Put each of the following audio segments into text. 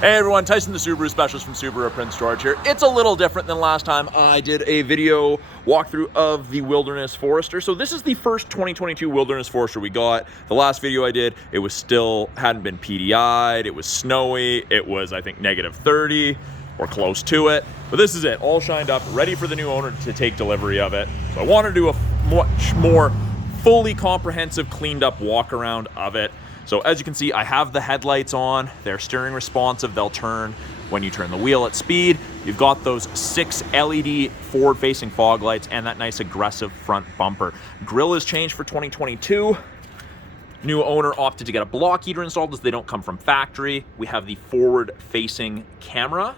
Hey everyone, Tyson the Subaru specialist from Subaru Prince George here. It's a little different than last time I did a video walkthrough of the Wilderness Forester. So this is the first 2022 Wilderness Forester we got. The last video I did, it was still, hadn't been PDI'd, it was snowy, it was I think -30 or close to it. But this is it, all shined up, ready for the new owner to take delivery of it. So I wanted to do a much more fully comprehensive, cleaned up walk around of it. So as you can see, I have the headlights on. They're steering responsive. They'll turn when you turn the wheel at speed. You've got those 6 LED forward-facing fog lights and that nice aggressive front bumper. Grille is changed for 2022. New owner opted to get a block heater installed as they don't come from factory. We have the forward-facing camera.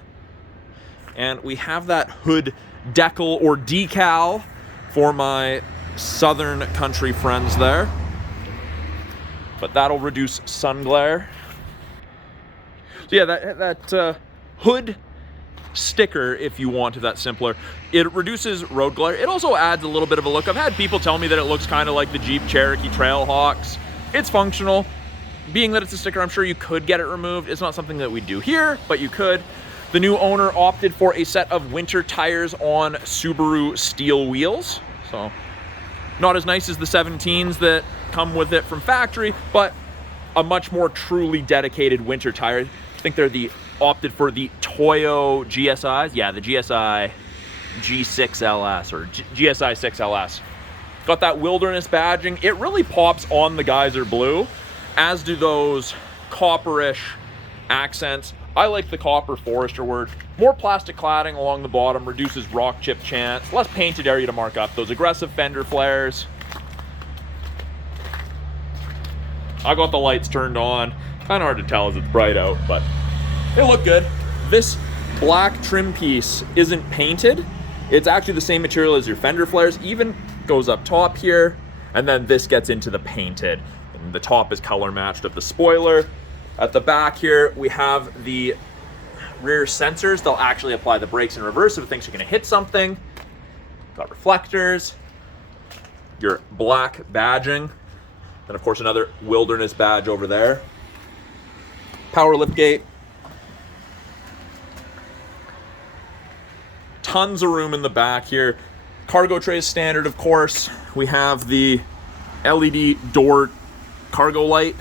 And we have that hood decal or decal for my southern country friends there. But that'll reduce sun glare. So yeah, that hood sticker, if you want that simpler, it reduces road glare. It also adds a little bit of a look. I've had people tell me that it looks kind of like the Jeep Cherokee Trailhawks. It's functional. Being that it's a sticker, I'm sure you could get it removed. It's not something that we do here, but you could. The new owner opted for a set of winter tires on Subaru steel wheels. So not as nice as the 17s that come with it from factory, but a much more truly dedicated winter tire. I think they're opted for the Toyo GSIs. Yeah, the GSI G6LS or GSI 6LS. Got that wilderness badging. It really pops on the Geyser blue, as do those copperish accents. I like the copper Forester word. More plastic cladding along the bottom, reduces rock chip chance, less painted area to mark up. Those aggressive Fender Flares. I got the lights turned on. Kind of hard to tell as it's bright out, but they look good. This black trim piece isn't painted. It's actually the same material as your Fender Flares, even goes up top here, and then this gets into the painted. And the top is color matched of the spoiler. At the back here, we have the rear sensors. They'll actually apply the brakes in reverse if it thinks you're gonna hit something. Got reflectors, your black badging, and of course another wilderness badge over there. Power liftgate. Tons of room in the back here. Cargo tray is standard, of course. We have the LED door cargo light.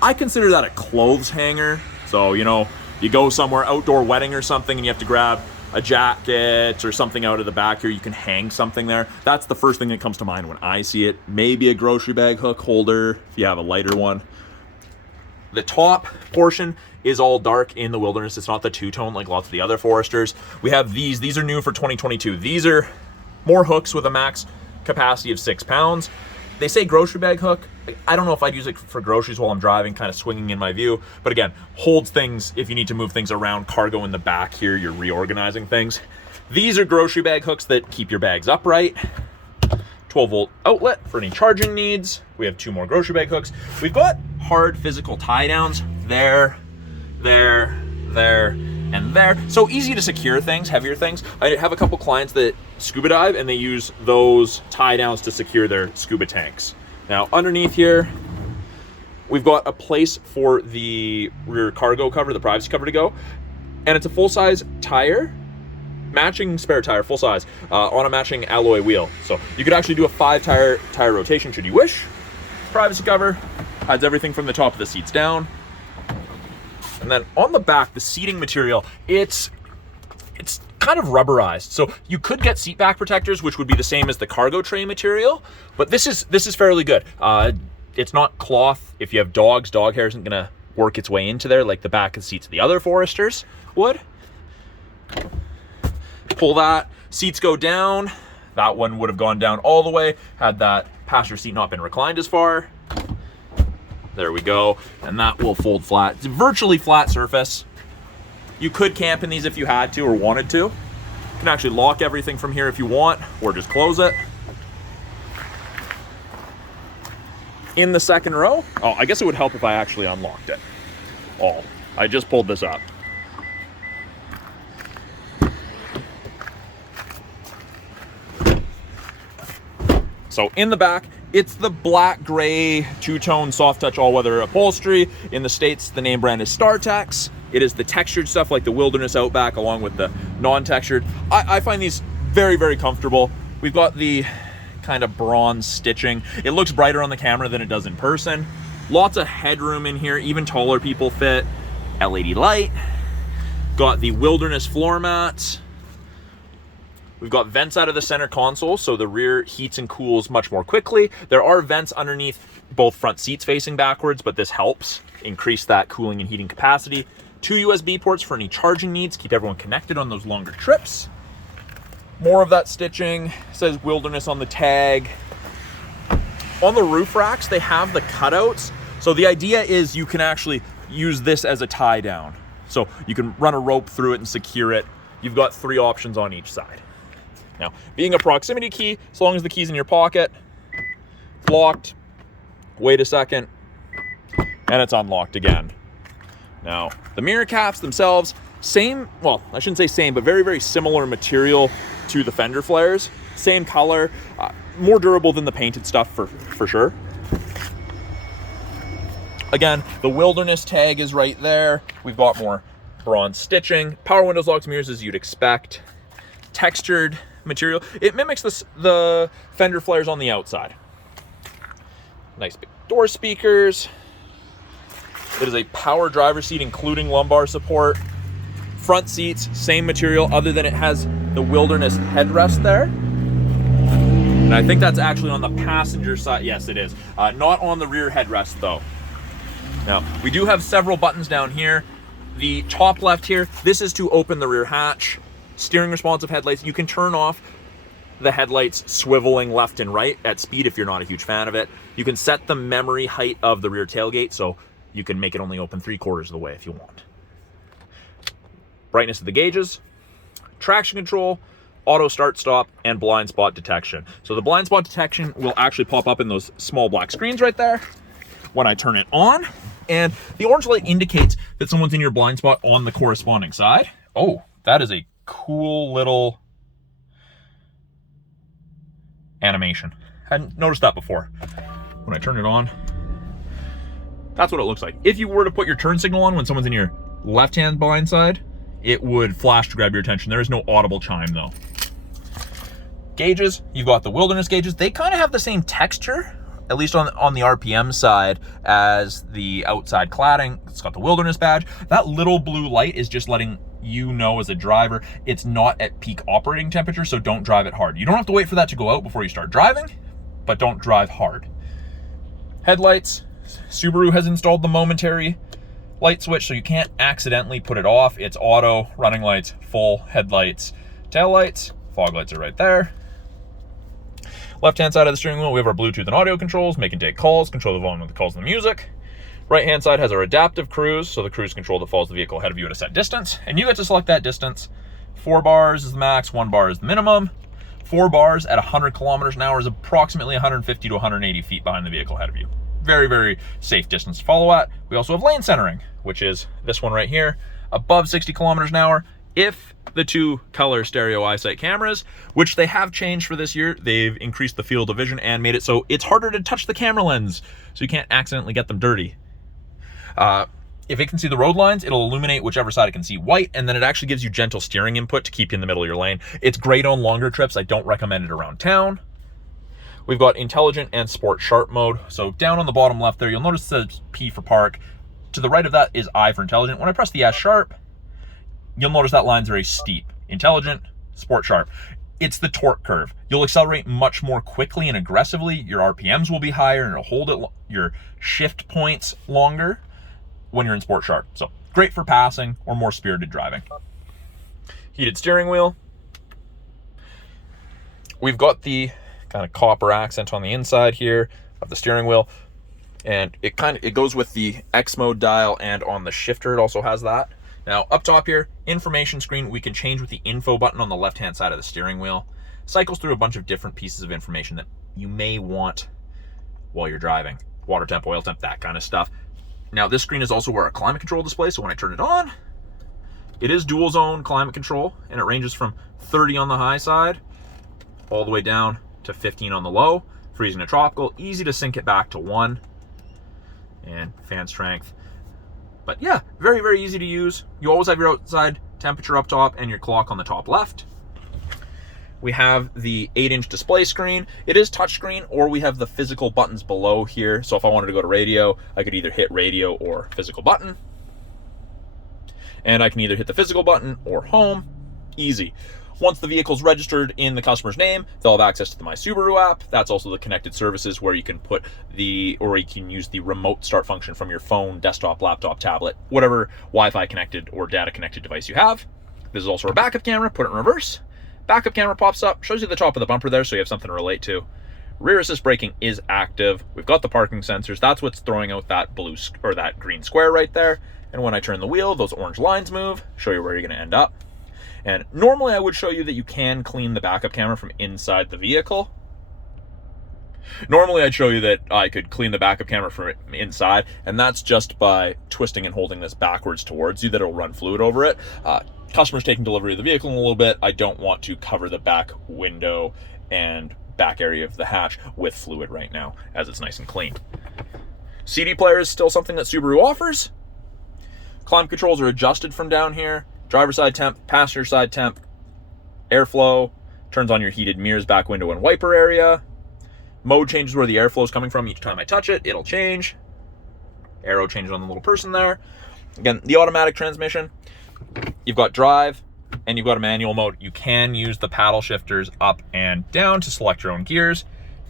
I consider that a clothes hanger. So, you know, you go somewhere, outdoor wedding or something, and you have to grab a jacket or something out of the back here, you can hang something there. That's the first thing that comes to mind when I see it. Maybe a grocery bag hook holder, if you have a lighter one. The top portion is all dark in the Wilderness. It's not the two-tone like lots of the other Foresters. We have these. These are new for 2022. These are more hooks with a max capacity of 6 pounds. They say grocery bag hook. I don't know if I'd use it for groceries while I'm driving, kind of swinging in my view. But again, holds things if you need to move things around. Cargo in the back here, you're reorganizing things. These are grocery bag hooks that keep your bags upright. 12-volt outlet for any charging needs. We have 2 more grocery bag hooks. We've got hard physical tie downs there, there, and there. So easy to secure things, heavier things. I have a couple clients that scuba dive and they use those tie downs to secure their scuba tanks. Now underneath here, we've got a place for the rear cargo cover, the privacy cover to go. And it's a full-size tire, matching spare tire, full size, on a matching alloy wheel. So you could actually do a 5-tire rotation should you wish. Privacy cover, hides everything from the top of the seats down. And then on the back, the seating material, it's kind of rubberized. So you could get seat back protectors, which would be the same as the cargo tray material, but this is fairly good. It's not cloth. If you have dogs, dog hair isn't gonna work its way into there like the back of the seats of the other Foresters would. Pull that, seats go down. That one would have gone down all the way had that passenger seat not been reclined as far. There we go, and that will fold flat. It's a virtually flat surface. You could camp in these if you had to or wanted to. You can actually lock everything from here if you want, or just close it. In the second row, oh, I guess it would help if I actually unlocked it. Oh, I just pulled this up. So in the back, It's the black gray two-tone soft touch all-weather upholstery. In the States, the name brand is StarTex. It is the textured stuff like the Wilderness Outback along with the non-textured. I find these very, very comfortable. We've got the kind of bronze stitching. It looks brighter on the camera than it does in person. Lots of headroom in here, even taller people fit. LED light. Got the Wilderness floor mats. We've got vents out of the center console, so the rear heats and cools much more quickly. There are vents underneath both front seats facing backwards, but this helps increase that cooling and heating capacity. 2 USB ports for any charging needs, keep everyone connected on those longer trips. More of that stitching, says Wilderness on the tag. On the roof racks, they have the cutouts. So the idea is you can actually use this as a tie down. So you can run a rope through it and secure it. You've got 3 options on each side. Now, being a proximity key, as long as the key's in your pocket, it's locked, wait a second, and it's unlocked again. Now, the mirror caps themselves, same, well, I shouldn't say same, but very, very similar material to the Fender Flares. Same color, more durable than the painted stuff for sure. Again, the Wilderness tag is right there. We've got more bronze stitching, power windows, locks, mirrors as you'd expect. Textured material. It mimics the Fender Flares on the outside. Nice big door speakers. It is a power driver's seat, including lumbar support. Front seats, same material, other than it has the Wilderness headrest there. And I think that's actually on the passenger side. Yes, it is. Not on the rear headrest, though. Now, we do have several buttons down here. The top left here, this is to open the rear hatch. Steering responsive headlights. You can turn off the headlights swiveling left and right at speed if you're not a huge fan of it. You can set the memory height of the rear tailgate, so you can make it only open 3/4 of the way if you want. Brightness of the gauges, traction control, auto start stop, and blind spot detection. So the blind spot detection will actually pop up in those small black screens right there when I turn it on. And the orange light indicates that someone's in your blind spot on the corresponding side. Oh, that is a cool little animation. Hadn't noticed that before. When I turn it on, that's what it looks like. If you were to put your turn signal on when someone's in your left-hand blind side, it would flash to grab your attention. There is no audible chime though. Gauges, you've got the Wilderness gauges. They kind of have the same texture, at least on the RPM side, as the outside cladding. It's got the Wilderness badge. That little blue light is just letting you know as a driver it's not at peak operating temperature, so don't drive it hard. You don't have to wait for that to go out before you start driving, but don't drive hard. Headlights, Subaru has installed the momentary light switch, so you can't accidentally put it off. It's auto, running lights, full headlights, tail lights, fog lights are right there. Left-hand side of the steering wheel, we have our Bluetooth and audio controls, make and take calls, control the volume of the calls and the music. Right-hand side has our adaptive cruise, so the cruise control that follows the vehicle ahead of you at a set distance, and you get to select that distance. 4 bars is the max, 1 bar is the minimum. 4 bars at 100 kilometers an hour is approximately 150 to 180 feet behind the vehicle ahead of you. Very, very safe distance to follow at. We also have lane centering, which is this one right here, above 60 kilometers an hour. If the 2 color stereo eyesight cameras, which they have changed for this year, they've increased the field of vision and made it so it's harder to touch the camera lens, so you can't accidentally get them dirty. If it can see the road lines, it'll illuminate whichever side it can see white, and then it actually gives you gentle steering input to keep you in the middle of your lane. It's great on longer trips. I don't recommend it around town. We've got intelligent and sport sharp mode. So down on the bottom left there, you'll notice it says P for park. To the right of that is I for intelligent. When I press the S sharp, you'll notice that line's very steep. Intelligent, sport sharp. It's the torque curve. You'll accelerate much more quickly and aggressively. Your RPMs will be higher and it'll hold your shift points longer when you're in sport sharp. So great for passing or more spirited driving. Heated steering wheel. We've got the kind of copper accent on the inside here of the steering wheel, and it goes with the X mode dial, and on the shifter it also has that. Now up top here, information screen, we can change with the info button on the left hand side of the steering wheel. Cycles through a bunch of different pieces of information that you may want while you're driving. Water temp, oil temp, that kind of stuff. Now this screen is also where our climate control display, so when I turn it on, it is dual zone climate control, and it ranges from 30 on the high side all the way down to 15 on the low. freezing to tropical, easy to sync it back to 1, and fan strength. But yeah, very, very easy to use. You always have your outside temperature up top and your clock on the top left. We have the 8-inch display screen. It is touchscreen, or we have the physical buttons below here. So if I wanted to go to radio, I could either hit radio or physical button. And I can either hit the physical button or home. Easy. Once the vehicle's registered in the customer's name, they'll have access to the My Subaru app. That's also the connected services where you can you can use the remote start function from your phone, desktop, laptop, tablet, whatever Wi-Fi connected or data connected device you have. This is also a backup camera. Put it in reverse. Backup camera pops up, shows you the top of the bumper there so you have something to relate to. Rear assist braking is active. We've got the parking sensors. That's what's throwing out that blue or that green square right there. And when I turn the wheel, those orange lines move, show you where you're going to end up. And normally I would show you that you can clean the backup camera from inside the vehicle. Normally I'd show you that I could clean the backup camera from inside, and that's just by twisting and holding this backwards towards you that it'll run fluid over it. Customer's taking delivery of the vehicle in a little bit. I don't want to cover the back window and back area of the hatch with fluid right now, as it's nice and clean. CD player is still something that Subaru offers. Climate controls are adjusted from down here. Driver side temp, passenger side temp, airflow, turns on your heated mirrors, back window, and wiper area. Mode changes where the airflow is coming from. Each time I touch it, it'll change. Arrow changes on the little person there. Again, the automatic transmission. You've got drive and you've got a manual mode. You can use the paddle shifters up and down to select your own gears.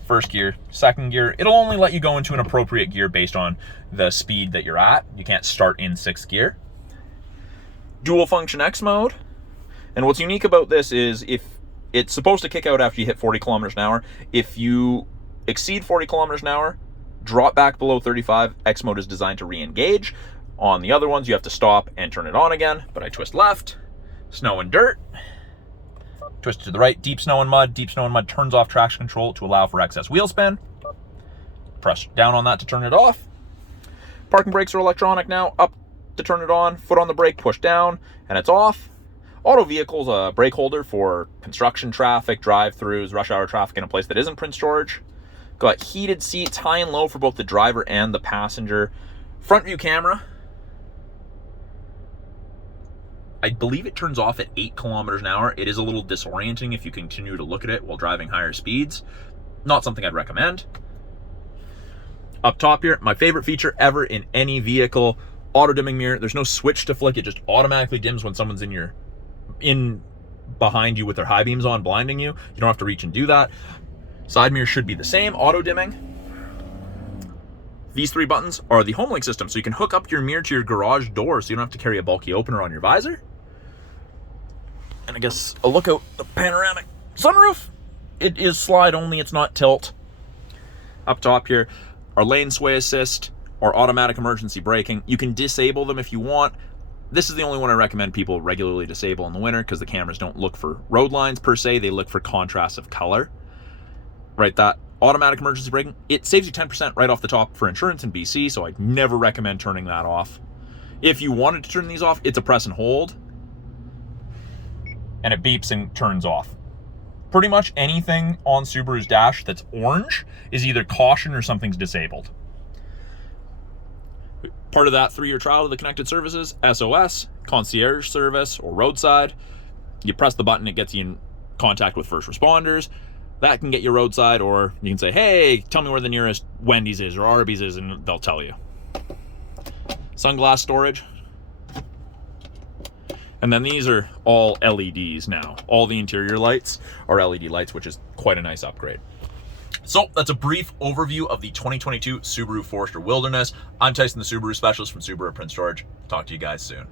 First gear, second gear. It'll only let you go into an appropriate gear based on the speed that you're at. You can't start in 6th gear. Dual function X mode. And what's unique about this is if it's supposed to kick out after you hit 40 kilometers an hour. If you exceed 40 kilometers an hour, drop back below 35, X mode is designed to re-engage. On the other ones, you have to stop and turn it on again, but I twist left, snow and dirt, twist to the right, deep snow and mud. Deep snow and mud turns off traction control to allow for excess wheel spin. Press down on that to turn it off. Parking brakes are electronic now, up to turn it on, foot on the brake, push down, and it's off. Auto vehicles, a brake holder for construction traffic, drive-throughs, rush hour traffic in a place that isn't Prince George. Got heated seats, high and low for both the driver and the passenger. Front view camera. I believe it turns off at 8 kilometers an hour. It is a little disorienting if you continue to look at it while driving higher speeds. Not something I'd recommend. Up top here, my favorite feature ever in any vehicle, auto dimming mirror. There's no switch to flick. It just automatically dims when someone's in behind you with their high beams on, blinding you. You don't have to reach and do that. Side mirror should be the same, auto dimming. These 3 buttons are the Homelink system, so you can hook up your mirror to your garage door so you don't have to carry a bulky opener on your visor. And I guess a look out the panoramic sunroof. It is slide only, it's not tilt. Up top here, our lane sway assist, or automatic emergency braking. You can disable them if you want. This is the only one I recommend people regularly disable in the winter because the cameras don't look for road lines per se, they look for contrast of color. Right, that automatic emergency braking, it saves you 10% right off the top for insurance in BC, so I'd never recommend turning that off. If you wanted to turn these off, it's a press and hold, and it beeps and turns off. Pretty much anything on Subaru's dash that's orange is either caution or something's disabled. Part of that 3-year trial of the connected services, SOS, Concierge Service, or Roadside. You press the button, it gets you in contact with first responders. That can get you roadside, or you can say, hey, tell me where the nearest Wendy's is or Arby's is, and they'll tell you. Sunglass storage. And then these are all LEDs now. All the interior lights are LED lights, which is quite a nice upgrade. So that's a brief overview of the 2022 Subaru Forester Wilderness. I'm Tyson, the Subaru specialist from Subaru Prince George. Talk to you guys soon.